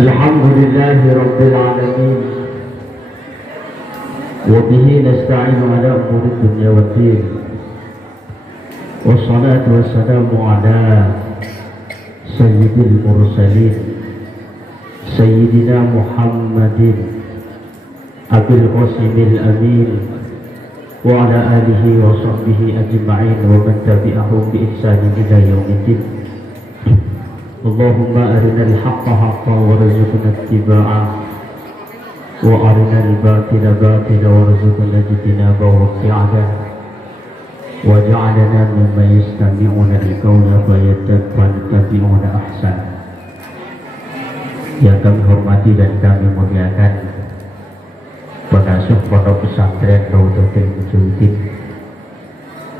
الحمد لله رب العالمين وبه نستعين على أمور الدنيا والدين والصلاة والسلام على سيد المرسلين سيدنا محمد أبي القاسم الأمين وعلى آله وصحبه أجمعين ومن تبعهم بإحسان إلى يوم الدين. اللهم أرنا الحق حقا وارزقنا اتباعه وأرنا الباطل باطلا وارزقنا اجتنابه وابتعاده واجعلنا ممن يستمعون القول فيتبعون أحسنه. Yang kami hormati dan kami muliakan pengasuh pondok pesantren Raudhatul Mujahidin,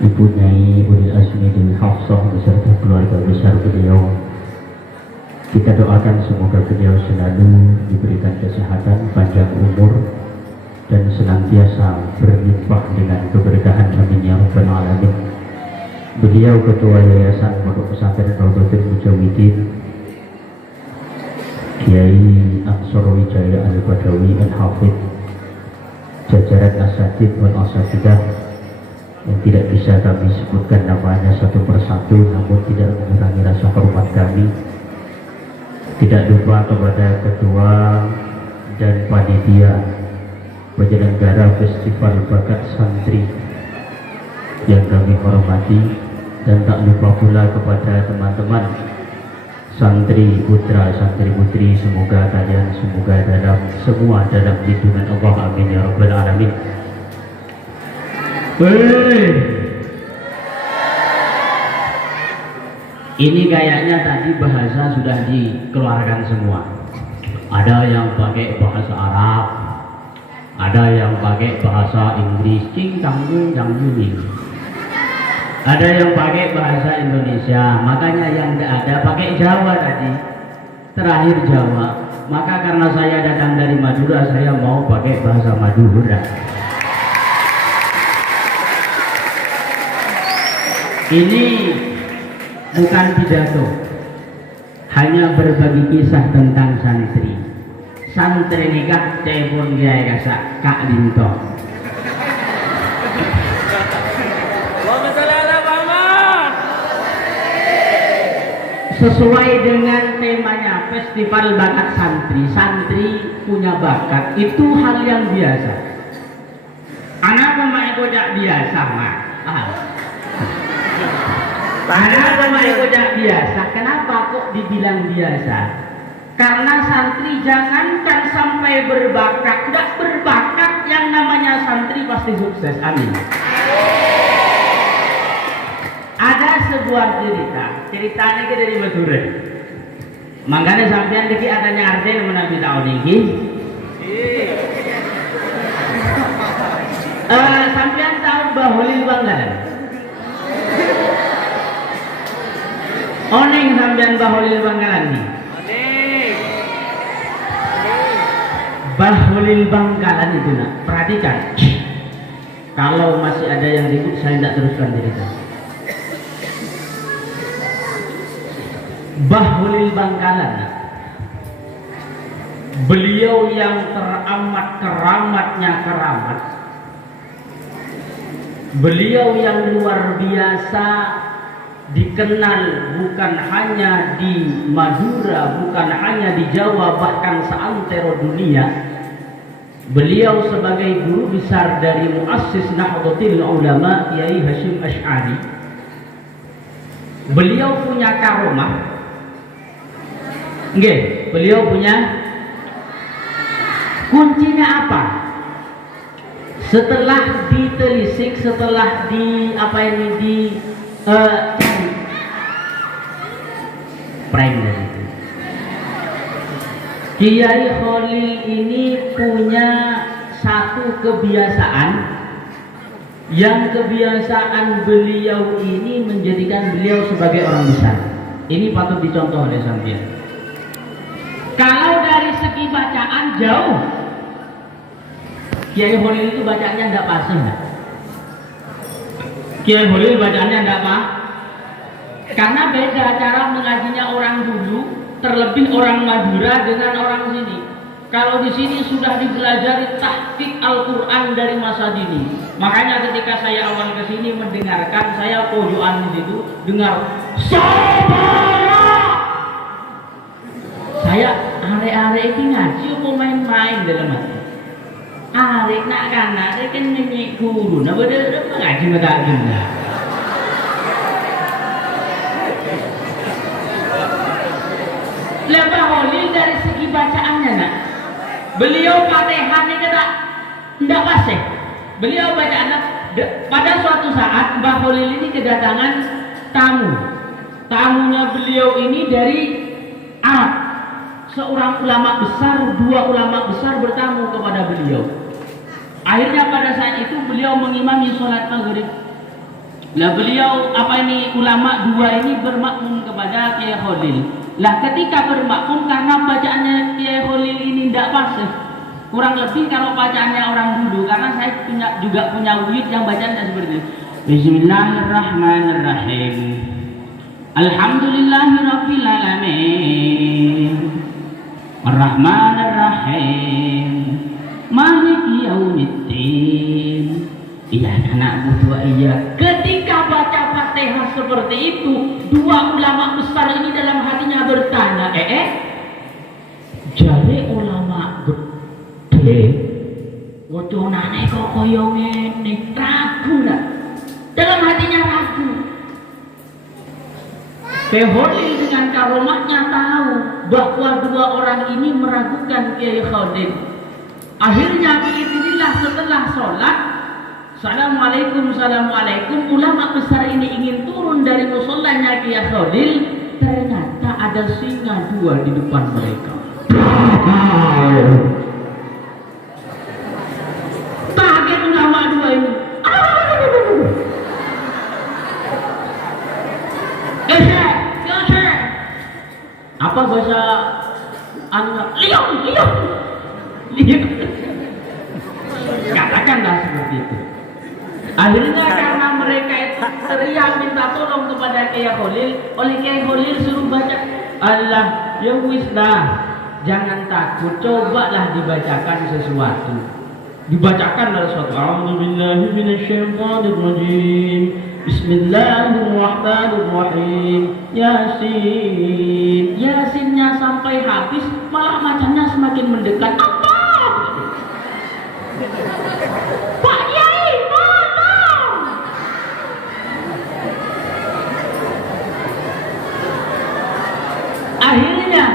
Ibu Nyai Ulil Azmi Dewi Hafsah beserta keluarga besar beliau. Kita doakan semoga beliau selalu diberikan kesehatan, panjang umur, dan senantiasa berlimpah dengan keberkahan. Amin ya rabbal alamin. Beliau Ketua Yayasan Pondok Pesantren Raudhatul Mujahidin, Kiai Ansor Wijaya Al-Badawi Al-Hafidh, jajaran asatidz wal asatidah yang tidak bisa kami sebutkan namanya satu persatu, namun tidak mengurangi rasa hormat kami. Tidak lupa kepada ketua dan panitia penyelenggara Festival Bakat Santri yang kami hormati, dan tak lupa pula kepada teman-teman santri putra, santri putri, semoga semua dalam lindungan Allah. Amin ya rabbal alamin. Ini kayaknya tadi bahasa sudah dikeluarkan semua. Ada yang pakai bahasa Arab, ada yang pakai bahasa Inggris, ada yang pakai bahasa Indonesia. Makanya yang tidak ada pakai Jawa tadi, terakhir Jawa. Maka karena saya datang dari Madura, saya mau pakai bahasa Madura. Ini bukan pidato, hanya berbagi kisah tentang santri. Santri nikah cepon kiai kasak Kak Dinto. Sesuai dengan temanya Festival Bakat Santri. Santri punya bakat itu hal yang biasa. Anak pemain kocak biasa mah. Anak pemain kocak biasa. Kenapa kok dibilang biasa? Karena santri jangankan sampai berbakat, tidak berbakat yang namanya santri pasti sukses. Amin. Ada sebuah ceritanya ke dari Madura. Makanya sampean iki adanya artinya menawi tahun ini. Sampean tahu Baholil Bangkalan? Oneng sampean Baholil Bangkalan nih. Baholil Bangkalan itu nak, perhatikan. Kalau masih ada yang ribut saya tidak teruskan cerita. Baholil Bangkalan, beliau yang teramat keramatnya keramat, beliau yang luar biasa dikenal bukan hanya di Madura, bukan hanya di Jawa, bahkan seantero dunia. Beliau sebagai guru besar dari muassis Nahdlatul Ulama Kiai Hasyim Asy'ari. Beliau punya karomah. Beliau punya kuncinya apa? Setelah ditelisik, setelah cari prank dari itu. Kiai Khalil ini punya satu kebiasaan, yang kebiasaan beliau ini menjadikan beliau sebagai orang besar. Ini patut dicontoh oleh sampean. Kalau dari segi bacaan jauh, Kiai Khalil itu bacaannya tidak pasang. Kiai Khalil bacaannya tidak apa? Karena beda cara mengajinya terlebih orang Madura dengan orang sini. Kalau di sini sudah dipelajari tahqiq Al-Quran dari masa dini. Makanya ketika saya awal ke sini mendengarkan, saya pojokan di situ dengar sabara. Saya arek-arek ini ngaji apa main-main dalam hati. Arek nak kan arek kan nyanyi guru, nah bener ngaji mata guna. Lebah Holil dari segi bacaannya nak. Beliau Fatihah ini tidak fasih. Beliau bacaan pada suatu saat Mbah Holil ini kedatangan tamu. Tamunya beliau ini dari Arab. Seorang ulama besar, dua ulama besar bertamu kepada beliau. Akhirnya pada saat itu beliau mengimami sholat maghrib. Lah beliau ulama dua ini bermakmum kepada Kiai Holil. Lah ketika bermakmum karena bacaannya Kiai Holil ini tidak fasih, kurang lebih kalau bacaannya orang dulu, karena saya juga punya wirid yang bacanya seperti itu. Bismillahirrahmanirrahim. Alhamdulillahirabbil alamin. Arrahmanirrahim. Maliki yaumiddin. Iyyaka na'budu wa iyyaka. Ketika baca Fatihah seperti itu, dua ulama besar ini dalam hatinya bertanya, jadi ulama gede waconane kok koyo ngene, ragu nggak? Dalam hatinya ragu. Holil dengan karomahnya tahu bahwa dua orang ini meragukan Kiai Holil. Akhirnya biidznillah setelah sholat, Assalamualaikum, Assalamualaikum, ulama besar ini ingin turun dari mushollanya Kiai Holil, ternyata ada singa dua di depan mereka. Kaget ulama dua ini. Geser. Apa bahasa liang. Katakanlah seperti itu. Akhirnya karena mereka itu teriak minta tolong kepada Kiai Holil, oleh Kiai Holil suruh baca Allah ya wis dah, jangan takut, cobalah dibacakan sesuatu. Dibacakan sesuatu. A'udzubillahi minasyaitonirrajim. Bismillahirrahmanirrahim. Yasin. Yasinnya sampai habis, malah macamnya semakin mendekat. Apa? Pak Yai, tolong. Akhirnya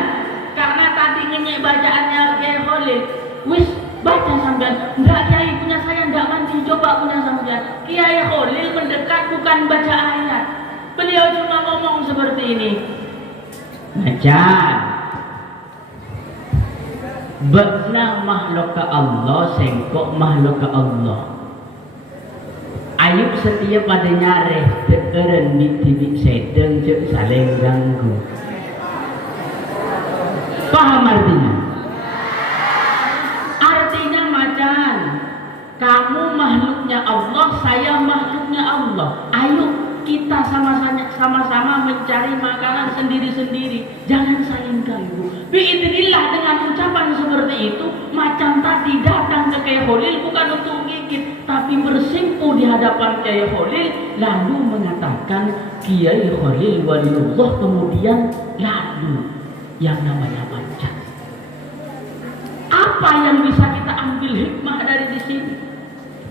karena tadi ngenyek bacaannya Kiai Holil, wis baca sampean. Enggak Kiai, punya saya enggak mandi, coba punya sampean. Kiai Holil mendekat bukan baca ayat. Beliau cuma ngomong seperti ini. Macan. Bekna makhluk ke Allah, sengkok makhluk ke Allah. Ayub setia pada nyareh, tekeren di titik sedang cek saling ganggu. Paham artinya? Artinya macan, kamu makhluknya Allah, saya makhluknya Allah. Ayo kita sama-sama mencari makanan sendiri-sendiri, jangan saling ganggu. Biidznillah dengan ucapan seperti itu, macan tadi datang ke Kiai Holil bukan untuk gigit, tapi bersimpuh di hadapan Kiai Holil, lalu mengatakan Kiai Holil waliullah, kemudian lalu yang namanya macan. Apa yang bisa kita ambil hikmah dari di sini?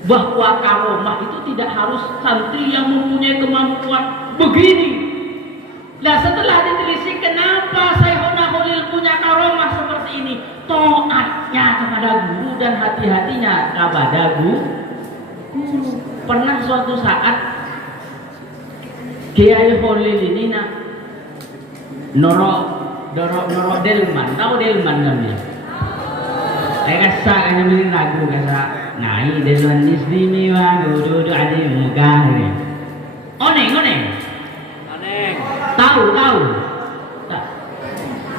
Bahwa karomah itu tidak harus santri yang mempunyai kemampuan begini. Nah setelah ditelisik kenapa Syekhona Holil punya karomah seperti ini, taatnya kepada guru dan hati-hatinya kepada guru. Pernah suatu saat Kiai Holil ini Noro Delman, tahu Delman namanya? Kasa kanya milih lagu kasa. Nai Delman di sini wah duduk ada muka ni. Oneng. Tahu.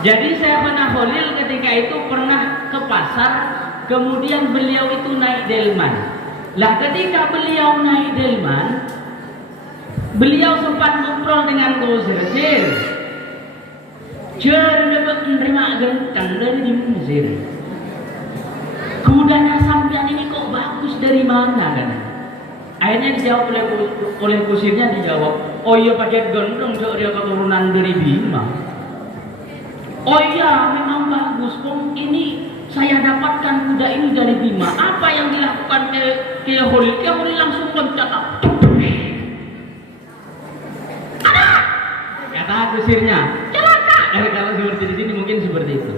Jadi saya pernah Holil ketika itu pernah ke pasar, kemudian beliau itu naik delman. Lah ketika beliau naik delman, beliau sempat ngobrol dengan Gus Sir. Cer menerima genteng dari di Mesir. Kudanya sampean ini kok bagus dari mana kan? Akhirnya dijawab oleh kusirnya, dijawab, oh iya pakai gendong dia keturunan dari Bima. Oh iya memang bagus, kok ini saya dapatkan kuda ini dari Bima. Apa yang dilakukan ke Holil? Ke Holil langsung loncat. Kata kusirnya, celaka. Kalau seperti di sini mungkin seperti itu.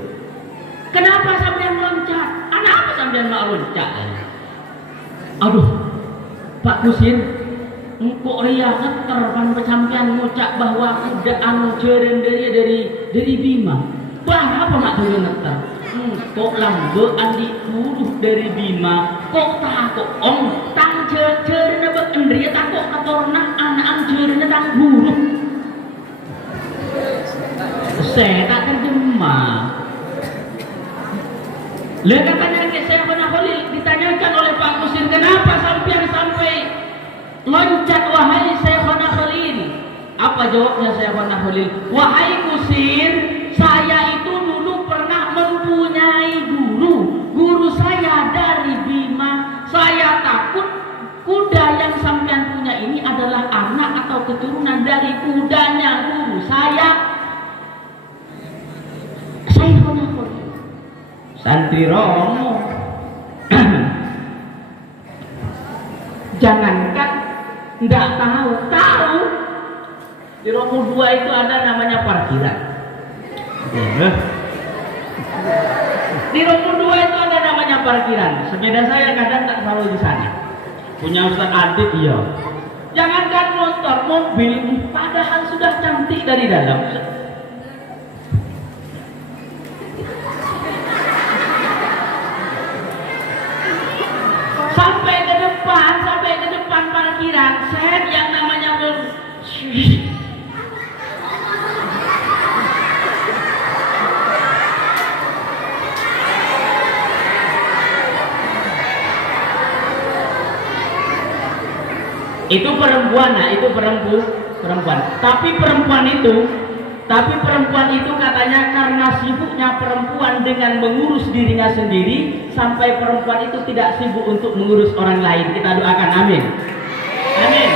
Kenapa sampean loncat? Apa sampean mau loncat? Aduh, Pak Kusir, engkau ria keter pan sampean ngucap bahwa kuda anu jeren dari Bima. Bah apa mak turun ngeter? Kok lambean diuruh dari Bima, kok takut om tang jeren bek endria takut katorna anak jeren tang guru. Saya tak terjemah. Lihat katanya ke Syekhona Khalil, ditanyakan oleh Pak Kusir, kenapa sampai loncat wahai Syekhona Khalil? Apa jawabnya Syekhona Khalil? Wahai Kusir, saya itu dulu pernah mempunyai guru saya dari Bima. Saya takut kuda yang sampean punya ini adalah anak atau keturunan dari kudanya guru saya. Syekhona Khalil, santri Romo. Jangankan nggak tahu di Romo 2 itu ada namanya parkiran. Di Romo 2 itu ada namanya parkiran. Sepeda saya kadang tak selalu di sana. Punya Ustaz Adit, iya. Jangankan motor, mobil, padahal sudah cantik dari dalam. Sampai ke depan parkiran, set yang namanya itu perempuan, nah itu perempuan. Tapi perempuan itu katanya karena sibuknya perempuan dengan mengurus dirinya sendiri, sampai perempuan itu tidak sibuk untuk mengurus orang lain. Kita doakan, amin. Amin.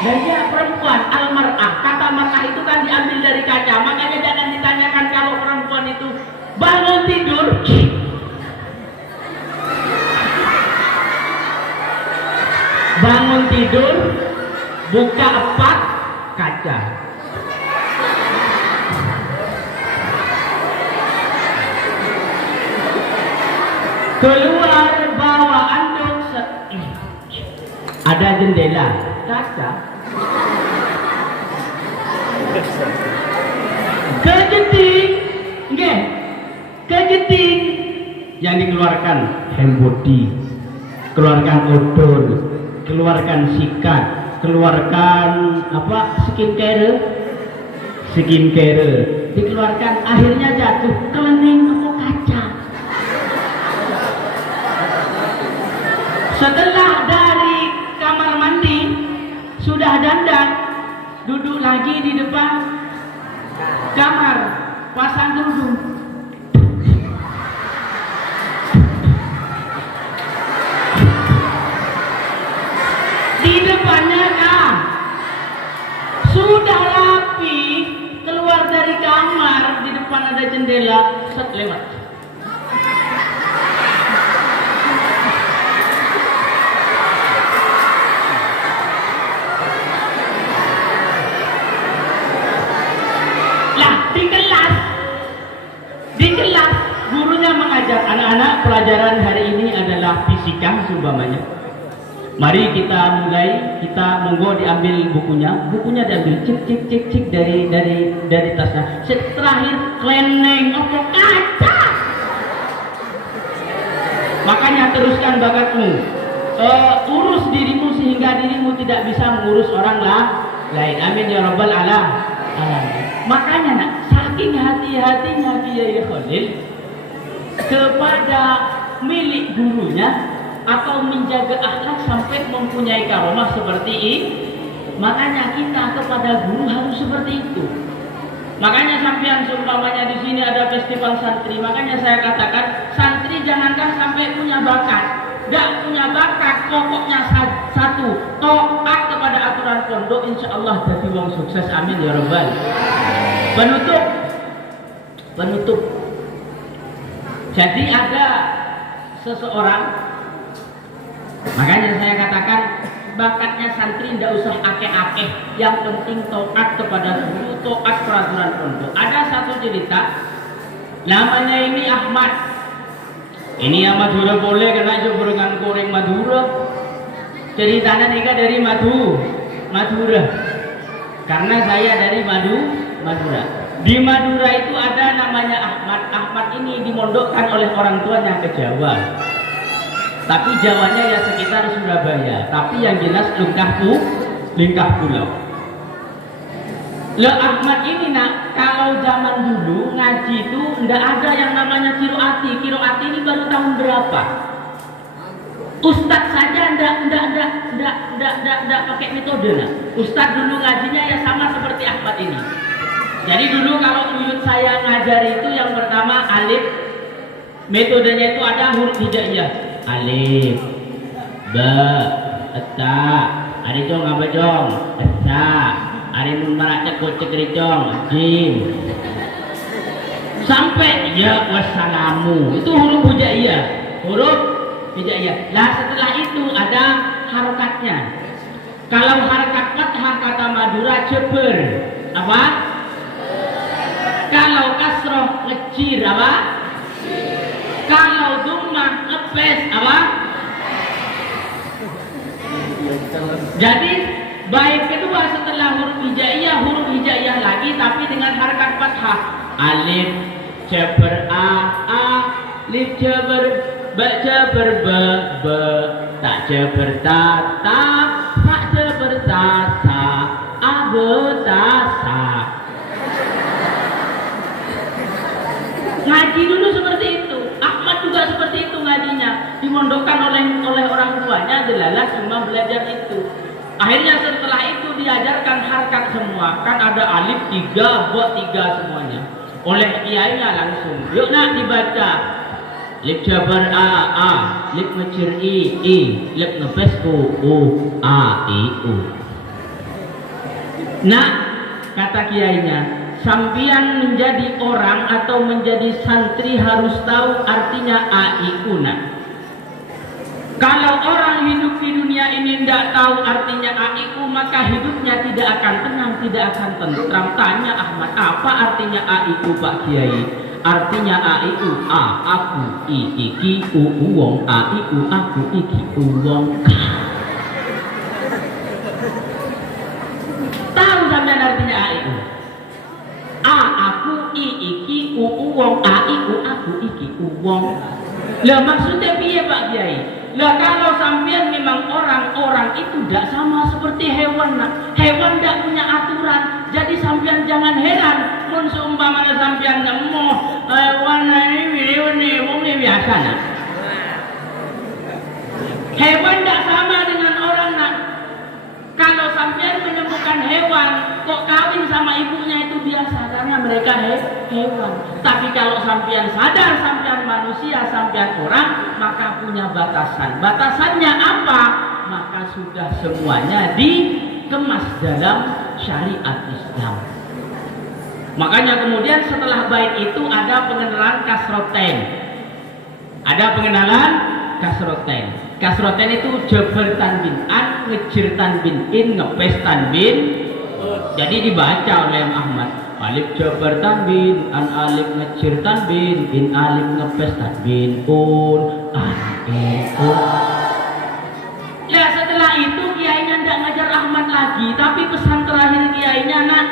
Dan dia perempuan, al-mar'ah. Kata mar'ah itu kan diambil dari kaca, makanya jangan ditanyakan kalau perempuan itu bangun tidur. Bangun tidur, buka epak kaca. Keluar bawa anduk, ada jendela kaca. Kejeting yang dikeluarkan hand body, keluarkan odol, keluarkan sikat, keluarkan apa skincare, dikeluarkan, akhirnya jatuh kelening ke kaca. Setelah dari kamar mandi sudah dandan, duduk lagi di depan kamar, pasang kerudung. Di depannya kan sudah rapi, keluar dari kamar, di depan ada jendela, set lewat. Di kelas gurunya mengajar anak-anak, pelajaran hari ini adalah fisika seumpamanya. Mari kita mulai, kita monggo diambil bukunya diambil, cek dari tasnya. Terakhir kleneng apa kaca. Makanya teruskan bakatmu, urus dirimu sehingga dirimu tidak bisa mengurus orang lain. Amin ya rabbal alamin. Makanya nak, saking hati-hatinya Kiai Khalil kepada milik gurunya atau menjaga akhlak sampai mempunyai karomah seperti ini. Makanya kita kepada guru harus seperti itu. Makanya sampean seumpamanya di sini ada festival santri, makanya saya katakan santri jangankan sampai punya bakat, gak punya bakat, pokoknya satu, taat kepada aturan pondok, insya Allah jadi wong sukses, amin ya rabbal. Penutup. Jadi ada seseorang, makanya saya katakan bakatnya santri tidak usah akeh-akeh, yang penting taat kepada guru, taat peraturan pondok. Ada satu cerita, namanya ini Ahmad. Ini yang Madura boleh karena coba dengan goreng Madura. Ceritanya nikah dari Madura. Karena saya dari Madura. Di Madura itu ada namanya Ahmad. Ahmad ini dimondokkan oleh orang tuanya ke Jawa. Tapi Jawanya ya sekitar Surabaya. Tapi yang jelas lingkah pulau. Ahmad ini nak, kalau zaman dulu ngaji itu ndak ada yang namanya kiroati. Kiroati ini baru tahun berapa? Ustadz saja ndak pakai metode nak. Ustadz dulu ngajinya ya sama seperti Ahmad ini. Jadi dulu kalau buyut saya ngajar itu yang pertama alif, metodenya itu ada huruf hijaiyah. Alif, ba, ta, ada jong apa jong, ta, ada nun maraknya kocek ricong, jim, sampai ya wassalamu, itu huruf hijaiyah. Nah setelah itu ada harokatnya. Kalau harokat fathah kata Madura ceber, apa? Kalau kasroh ngecir apa? Kalau dhammah ngepes apa? Jadi baik kedua setelah huruf hijaiyah lagi tapi dengan harakat fathah. Alif jabar a, alif jabar ba, jabar ba, tak jabar ta, tak jabar ta, a, ba, ta, sa. Ngaji dulu seperti itu. Ahmad juga seperti itu ngajinya, dimondokkan oleh orang tuanya, delalah cuma belajar itu. Akhirnya setelah itu diajarkan harakat semua, kan ada alif 3, ba 3 semuanya. Oleh kiainya langsung, yuk nak dibaca. Lip jabar a, lip ngecir i, lip ngepes u, a, i, u. Nah, kata kiainya, sampian menjadi orang atau menjadi santri harus tahu artinya aiuna. Kalau orang hidup di dunia ini tidak tahu artinya aiku, maka hidupnya tidak akan tenang, tidak akan tentram. Tanya Ahmad, apa artinya aiku Pak Kiai? Artinya aiku, a, aku, i, iki, u, wong, aiku, aku, iki, wong. Tahu sampean artinya aiku? A, aku, i, iki, wong, a, iku, aku, iki, wong. Lah maksudnya piye Pak Kiai? Lah kalau sampean memang orang itu tidak sama seperti hewan nak. Hewan tidak punya aturan. Jadi sampean jangan heran. Mun seumpamanya sampean nemu hewan ini wong biasa nak. Hewan tidak sama dengan orang nak. Kalau sampean menemukan hewan kok kawin sama ibunya itu biasa karena mereka hewan. Tapi kalau sampean sadar sampean manusia, sampean orang, maka punya batasan. Batasannya apa? Maka sudah semuanya dikemas dalam syariat Islam. Makanya kemudian setelah bait itu ada pengenalan kasroten. Ada pengenalan kasroten. Kasroten itu jabar tanwin an, ngejir tanwin in, ngepes tanwin. Jadi dibaca oleh Ahmad. Alif jabar tanwin an, alif ngejir tanwin in, alif ngepes tanwin un, Ya setelah itu kiainya tidak ngajar Ahmad lagi, tapi pesan terakhir kiainya nak,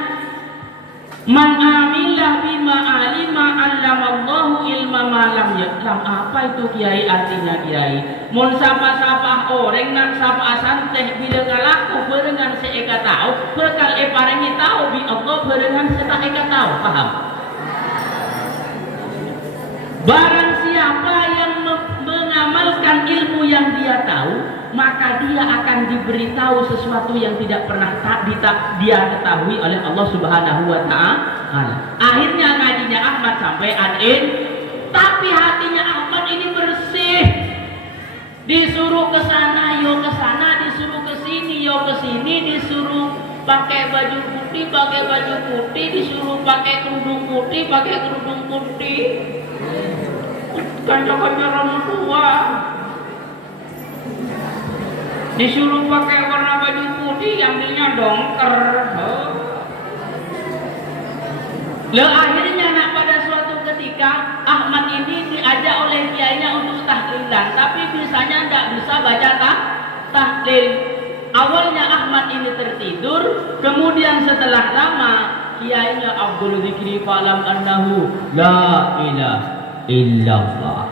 man amila bima alima allamallahu ilma malam ya'lam. Apa itu kiai artinya kiai? Mun sapa-sapa orang nak sapa asanteh bila ngalaku berengan seeka tahu, bekal parengi tahu bi Allah berengan seta eka tahu, paham? Barang siapa yang mengamalkan ilmu yang dia tahu, maka dia akan diberitahu sesuatu yang tidak pernah dia ketahui oleh Allah Subhanahu wa Akhirnya ngajinya Ahmad sampai an-in, tapi hatinya Ahmad ini bersih. Disuruh ke sana, yo ke sana, disuruh ke sini, yo ke sini, disuruh pakai baju putih, disuruh pakai kerudung putih, kanca-kanca orang tua. Disuruh pakai warna baju putih, ambilnya dongker. Akhirnya nak pada suatu ketika Ahmad ini diajak oleh kiainya untuk tahlilan, tapi bisanya nggak bisa baca tahlil. Awalnya Ahmad ini tertidur, kemudian setelah lama kiainya Abdul Dzikri fa'lam annahu la ilaha illallah,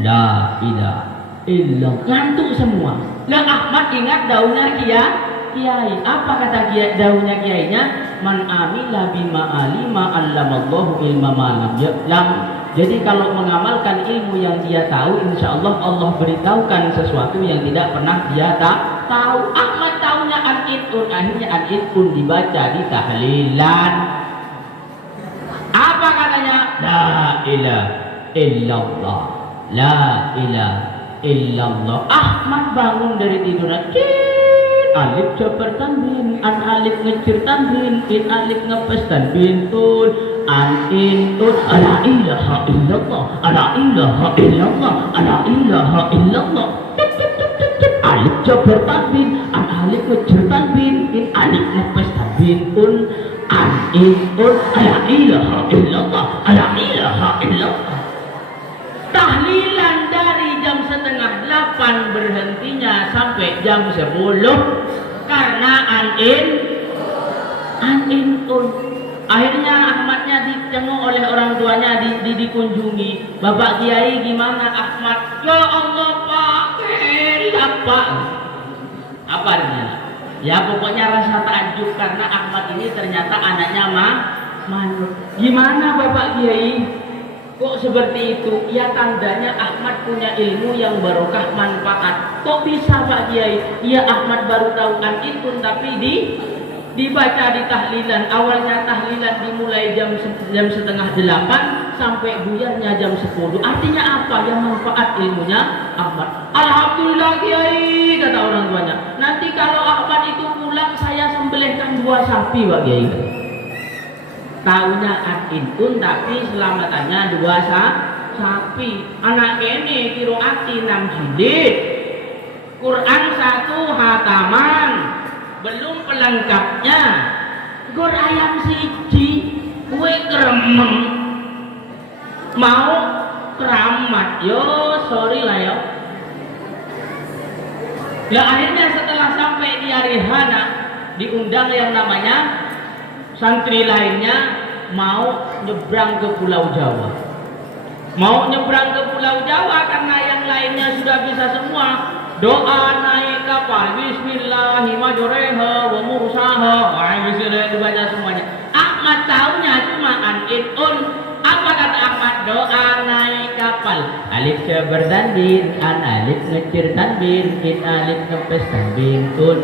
la ilaha illallah. Ngantuk semua. Ahmad ingat daunnya kiai. Apa kata daunnya kiainya? Man amila bima alima allamallahu ilma ma lam ya'lam. Jadi kalau mengamalkan ilmu yang dia tahu, insya Allah Allah beritahukan sesuatu yang tidak pernah dia tahu. Ahmad tahunya an-itun, akhirnya an-itun dibaca di tahlilan. Apa katanya? La ilaha illallah, la ilaha illallah. Ahmad bangun dari tiduran. Alif jabar tanwin, an alif ngecir tanwin, in alif ngepes tanwin tun, an in tun, ala ilaha illallah, ala ilaha illallah, ala ilaha illallah. Alif jabar tanwin, an alif ngecir tanwin, in alif ngepes tanwin tun, an in tun, ala ilaha illallah, ala ilaha illallah. Tahlilan dari jam 7:30 berhentinya sampai jam 10 karena an-in-un. Akhirnya Ahmadnya dicenguk oleh orang tuanya, dikunjungi. Bapak Kiai gimana Ahmad? Ya Allah Pak, apa artinya? Ya pokoknya rasa takjub karena Ahmad ini ternyata anaknya manut. Gimana Bapak Kiai? Kok seperti itu? Ya tandanya Ahmad punya ilmu yang barokah manfaat. Kok bisa Pak Kiai? Ya Ahmad baru tahu an-itun tapi dibaca di tahlilan. Awalnya tahlilan dimulai jam 7:30 sampai buyarnya jam 10. Artinya apa? Yang manfaat ilmunya Ahmad. Alhamdulillah Kiai, kata orang tuanya. Nanti kalau Ahmad itu pulang saya sembelihkan 2 sapi Pak Kiai. Tahunya an-itun tapi selamatannya 2 sapi. Anak ini kiroati 6 jilid, Quran 1 hataman, belum pelengkapnya. Gor ayam siji, kue keremeng, mau keramat, yo sorry lah yo. Ya akhirnya setelah sampai di Arihana diundang yang namanya santri lainnya mau nyebrang ke Pulau Jawa. Mau nyebrang ke Pulau Jawa karena yang lainnya sudah bisa semua. Doa naik kapal, bismillahirrahmanirrahim wa mursaha. Bismillah dibaca semuanya. Ahmad tahunya cuma an-itun. Apa kata Ahmad? Doa naik kapal. Alif jabar tanwin, an alif ngecir tanwin, in alif ngepes tanwin tun.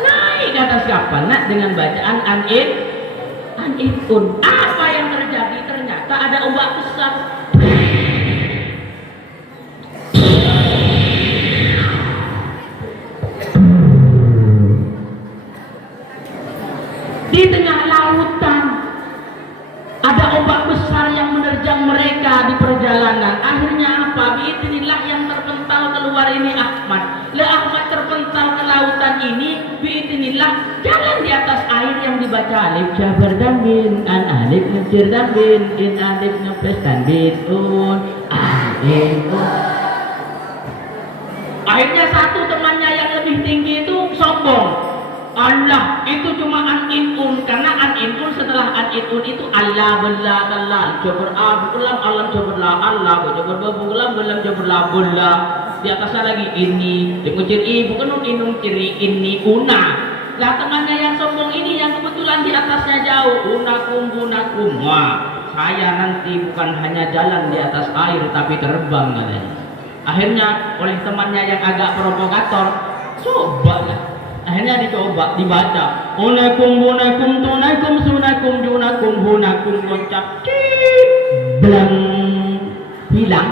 Naik ke atas kapal nak dengan bacaan an-itun. Apa yang terjadi? Ternyata ada ombak besar. Di tengah lautan ada ombak besar yang menerjang mereka di perjalanan. Akhirnya apa? Biidznillah yang terpental keluar ini Ahmad. Ahmad terpental ke lautan ini, biidznillah jalan di atas air yang dibaca alif jabar tanwin, an alif ngecir tanwin, in alif ngepes tanwin un, Akhirnya satu temannya yang lebih tinggi itu sombong. Allah itu cuma an-itun, karena an-itun setelah an-itun itu Allah bela Allah jabar ulam alam jabar Allah jabar ulam ulam jabar bola. Di atasnya lagi ini dikucir bukan inung ciri ini una. Lah temannya yang sombong ini yang kebetulan di atasnya jauh unakum. Wah, saya nanti bukan hanya jalan di atas air tapi terbang katanya. Akhirnya oleh temannya yang agak provokator, coba lah. Akhirnya dicoba, dibaca. Unakum bunakum tunakum sunakum junakum hunakum gocap. Belang hilang.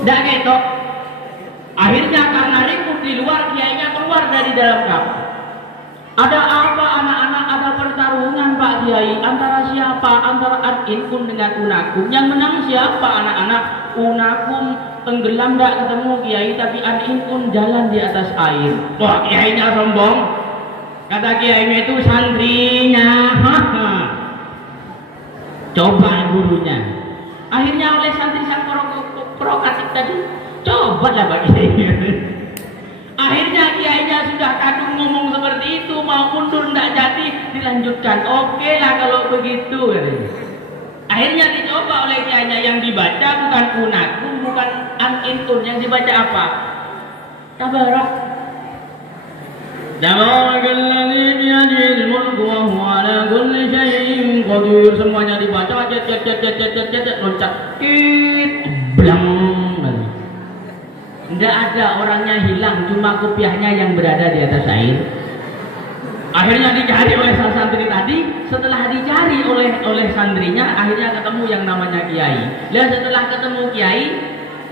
Nggak gitu. Akhirnya karena ribut di luar, kiainya keluar dari dalam kamar. Ada apa anak-anak? Ada pertarungan Pak Kiai. Antara siapa? Antara An-In-kun dengan Unakum. Yang menang siapa anak-anak? Unakum tenggelam gak ketemu Kiai, tapi An-In-kun jalan di atas air. Wah, kiainya sombong. Kata kiainya itu santrinya. Coba gurunya. Akhirnya oleh santri sang provokatif tadi, coba lah Pak Kiai. Akhirnya kiainya sudah kadung ngomong seperti itu, mau mundur tidak jadi, dilanjutkan. Oke lah kalau begitu. Akhirnya dicoba oleh kiainya, yang dibaca bukan Unakum, bukan An-In-kun, yang dibaca apa? Tabarak. Tabarakalladzi biyadihil mulku wa huwa ala kulli syai'in qadir. Semuanya dibaca, loncat, blang. Tidak ada, orangnya hilang, cuma kopiahnya yang berada di atas air. Akhirnya dicari oleh sang santri tadi. Setelah dicari oleh santrinya, akhirnya ketemu yang namanya kiai. Dan setelah ketemu kiai,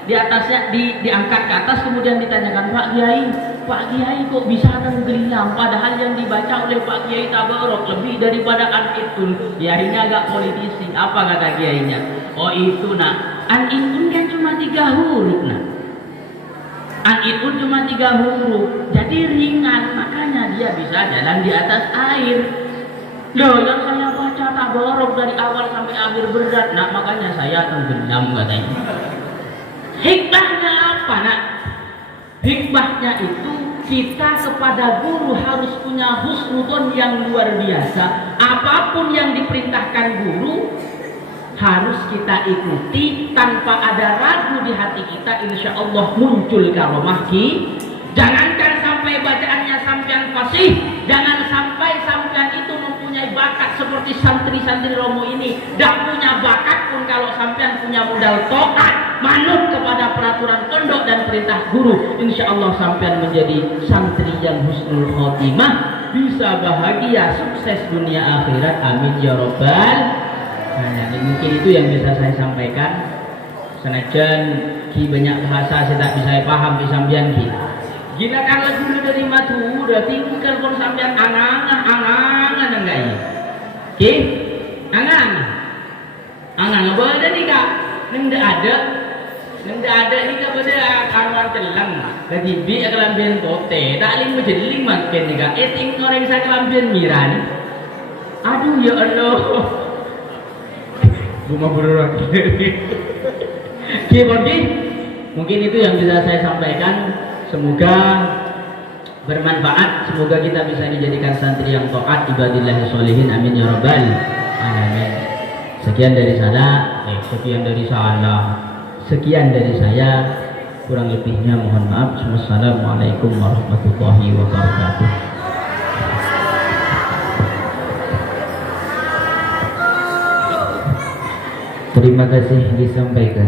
di atasnya diangkat ke atas, kemudian ditanyakan, Pak Kiai kok bisa tenggelam? Padahal yang dibaca oleh Pak Kiai Tabarok lebih daripada An-In-kun. Kiainya agak politisi. Apa kata kiainya? Oh itu nak, An-In-kun kan cuma 3 huruf nak. An-In-kun cuma 3 huruf, jadi ringan, makanya dia bisa jalan di atas air. Loh, yang saya baca Tabarok dari awal sampai akhir berat, nak, makanya saya tenggelam katanya. Hikmahnya apa nak? Hikmahnya itu kita kepada guru harus punya husnudon yang luar biasa. Apapun yang diperintahkan guru harus kita ikuti tanpa ada ragu di hati kita. Insya Allah muncul karomah. Jangankan sampai bacaannya sampean fasih, jangan sampai sampean itu mempunyai bakat seperti santri-santri Romo ini. Tidak punya bakat pun, kalau sampean punya modal taat, manut kepada peraturan pondok dan perintah guru, insya Allah sampean menjadi santri yang husnul khotimah, bisa bahagia, sukses dunia akhirat. Amin ya robbal. Nah, mungkin itu yang bisa saya sampaikan. Senajan ki banyak bahasa saya tak bisa paham di sambian ki. Gila kalau dulu dari Madura tinggal pun sambian angan enggak ya? Ki, angan boleh nih kak. Nggak ada nih kak, pada karuan celang. Jadi bi kelambian tote, tak lima jeling makin nih kak. Eting orang saya kelambian miran. Aduh ya Allah. Rumah berulang. Mungkin itu yang bisa saya sampaikan. Semoga bermanfaat. Semoga kita bisa dijadikan santri yang taat, ibadillah sholihin. Amin ya rabbal alamin. Sekian dari saya. Kurang lebihnya mohon maaf. Wassalamualaikum warahmatullahi wabarakatuh. Terima kasih disampaikan.